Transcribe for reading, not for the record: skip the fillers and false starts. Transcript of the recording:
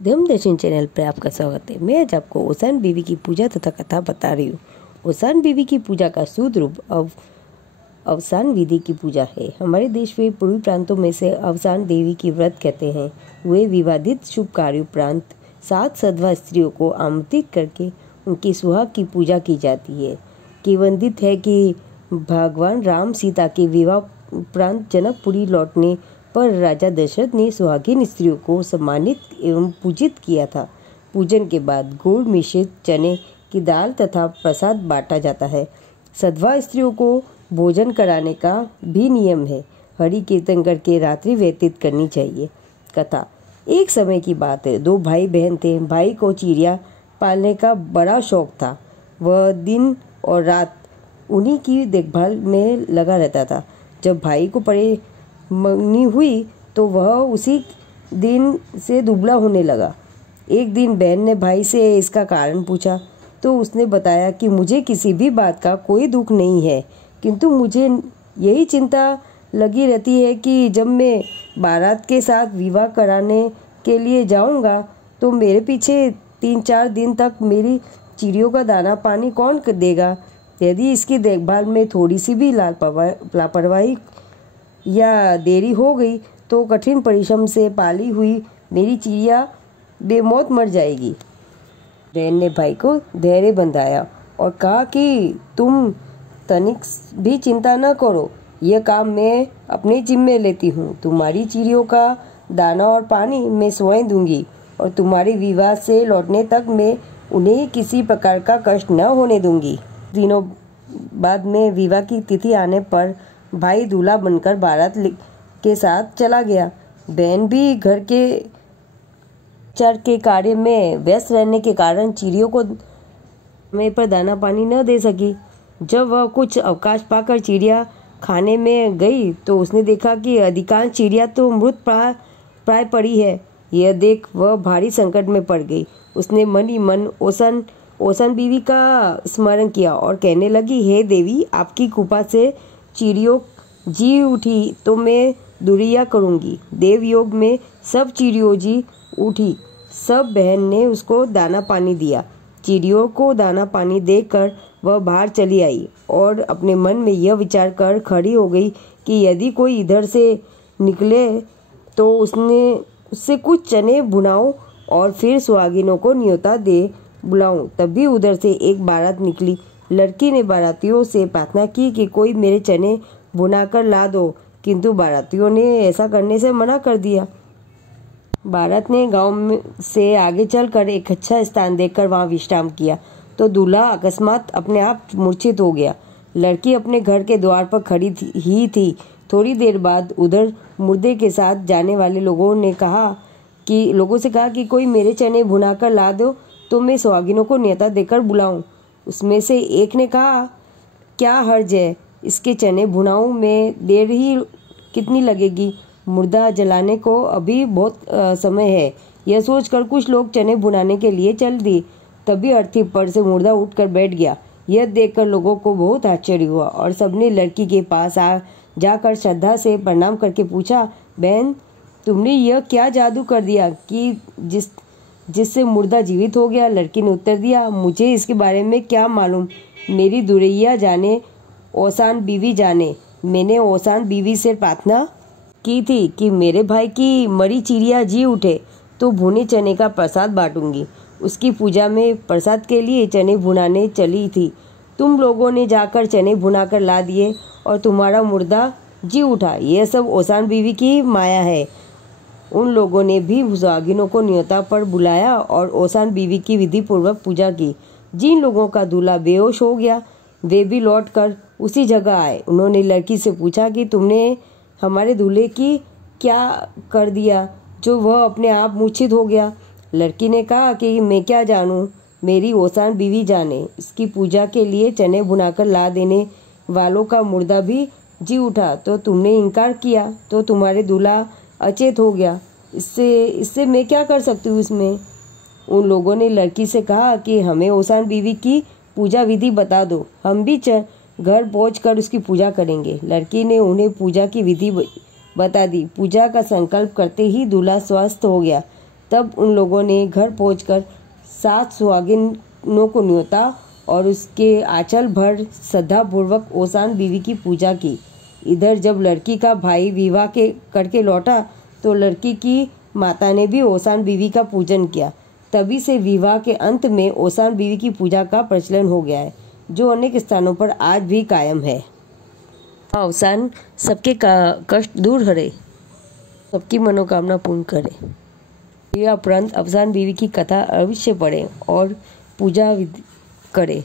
धर्मदर्शन channel पर आपका स्वागत है। मैं आज आपको ओसान बीवी की पूजा तथा कथा बता रही हूँ। ओसान बीवी की पूजा का शुद्ध रूप अवसान विधि की पूजा है। हमारे देश में पूर्वी प्रांतों में से अवसान देवी की व्रत कहते हैं। वे विवादित शुभ कार्यों उपरांत 7 सधवा स्त्रियों को आमंत्रित करके उनकी सुहाग की पूजा की जाती है। किंवदंती है कि भगवान राम सीता के विवाह उपरांत जनकपुरी लौटने पर राजा दशरथ ने सुहागिन स्त्रियों को सम्मानित एवं पूजित किया था। पूजन के बाद गुड़ मिश्रित चने की दाल तथा प्रसाद बांटा जाता है। सधवा स्त्रियों को भोजन कराने का भी नियम है। हरि कीर्तन करके रात्रि व्यतीत करनी चाहिए। कथा। एक समय की बात है, 2 भाई बहन थे। भाई को चिड़िया पालने का बड़ा शौक था। वह दिन और रात उन्हीं की देखभाल में लगा रहता था। जब भाई को परेशानी हुई तो वह उसी दिन से दुबला होने लगा। एक दिन बहन ने भाई से इसका कारण पूछा तो उसने बताया कि मुझे किसी भी बात का कोई दुख नहीं है, किंतु मुझे यही चिंता लगी रहती है कि जब मैं बारात के साथ विवाह कराने के लिए जाऊंगा तो मेरे पीछे 3-4 दिन तक मेरी चिड़ियों का दाना पानी कौन देगा। यदि इसकी देखभाल में थोड़ी सी भी लापरवाही या देरी हो गई तो कठिन परिश्रम से पाली हुई मेरी चिड़िया बेमौत मर जाएगी। बहन ने भाई को धैर्य बंधाया और कहा कि तुम तनिक भी चिंता न करो, यह काम मैं अपने जिम्मे लेती हूँ। तुम्हारी चिड़ियों का दाना और पानी मैं स्वयं दूंगी और तुम्हारे विवाह से लौटने तक मैं उन्हें किसी प्रकार का कष्ट न होने दूंगी। दिनों बाद में विवाह की तिथि आने पर भाई दूल्हा बनकर बारात के साथ चला गया। बहन भी घर के चर के कार्य में व्यस्त रहने के कारण चिड़ियों को समय पर दाना पानी न दे सकी। जब वह कुछ अवकाश पाकर चिड़िया खाने में गई तो उसने देखा कि अधिकांश चिड़िया तो मृत प्राय पड़ी है। यह देख वह भारी संकट में पड़ गई। उसने मन ही मन ओसान बीवी का स्मरण किया और कहने लगी, हे देवी, आपकी कृपा से चिड़ियों जी उठी तो मैं दुरिया करूंगी। देव योग में सब चिड़ियों जी उठी। सब बहन ने उसको दाना पानी दिया। चिड़ियों को दाना पानी देकर वह बाहर चली आई और अपने मन में यह विचार कर खड़ी हो गई कि यदि कोई इधर से निकले तो उससे कुछ चने भुनाऊं और फिर सुहागिनों को न्योता दे बुलाऊं। तभी उधर से एक बारात निकली। लड़की ने बारातियों से प्रार्थना की कि कोई मेरे चने भुनाकर ला दो, किंतु बारातियों ने ऐसा करने से मना कर दिया। बारात ने गांव से आगे चलकर एक अच्छा स्थान देखकर वहां विश्राम किया तो दूल्हा अकस्मात अपने आप मूर्छित हो गया। लड़की अपने घर के द्वार पर खड़ी ही थी। थोड़ी देर बाद उधर मुर्दे के साथ जाने वाले लोगों से कहा कि कोई मेरे चने भुनाकर ला दो तो मैं सुहागिनों को न्योता देकर बुलाऊं। उसमें से एक ने कहा, क्या हर्ज है, इसके चने भुनाऊं में देर ही कितनी लगेगी, मुर्दा जलाने को अभी बहुत समय है। यह सोचकर कुछ लोग चने भुनाने के लिए चल दिए। तभी अर्थी पर से मुर्दा उठकर बैठ गया। यह देखकर लोगों को बहुत आश्चर्य हुआ और सबने लड़की के पास जाकर श्रद्धा से प्रणाम करके पूछा, बहन, तुमने यह क्या जादू कर दिया कि जिससे मुर्दा जीवित हो गया। लड़की ने उत्तर दिया, मुझे इसके बारे में क्या मालूम, मेरी दुरैया जाने, ओसान बीवी जाने। मैंने ओसान बीवी से प्रार्थना की थी कि मेरे भाई की मरी चिड़िया जी उठे तो भुने चने का प्रसाद बांटूंगी। उसकी पूजा में प्रसाद के लिए चने भुनाने चली थी। तुम लोगों ने जाकर चने भुनाकर ला दिए और तुम्हारा मुर्दा जी उठा। यह सब ओसान बीवी की माया है। उन लोगों ने भी सुहागिनों को न्योता पर बुलाया और ओसान बीवी की विधि पूर्वक पूजा की। जिन लोगों का दूल्हा बेहोश हो गया वे भी लौटकर उसी जगह आए। उन्होंने लड़की से पूछा कि तुमने हमारे दूल्हे की क्या कर दिया जो वह अपने आप मूर्छित हो गया। लड़की ने कहा कि मैं क्या जानूं, मेरी ओसान बीवी जाने। इसकी पूजा के लिए चने भुनाकर ला देने वालों का मुर्दा भी जी उठा तो तुमने इनकार किया तो तुम्हारे दूल्हा अचेत हो गया। इससे मैं क्या कर सकती हूँ इसमें। उन लोगों ने लड़की से कहा कि हमें ओसान बीवी की पूजा विधि बता दो, हम भी घर पहुंचकर उसकी पूजा करेंगे। लड़की ने उन्हें पूजा की विधि बता दी। पूजा का संकल्प करते ही दूल्हा स्वस्थ हो गया। तब उन लोगों ने घर पहुंचकर 7 सुहागिनों को न्योता और उसके आंचल भर श्रद्धापूर्वक ओसान बीवी की पूजा की। इधर जब लड़की का भाई विवाह करके लौटा तो लड़की की माता ने भी ओसान बीवी का पूजन किया। तभी से विवाह के अंत में ओसान बीवी की पूजा का प्रचलन हो गया है, जो अनेक स्थानों पर आज भी कायम है। ओसान सबके कष्ट दूर करे, सबकी मनोकामना पूर्ण करे। यह उपरांत ओसान बीवी की कथा अवश्य पढ़ें और पूजा करें।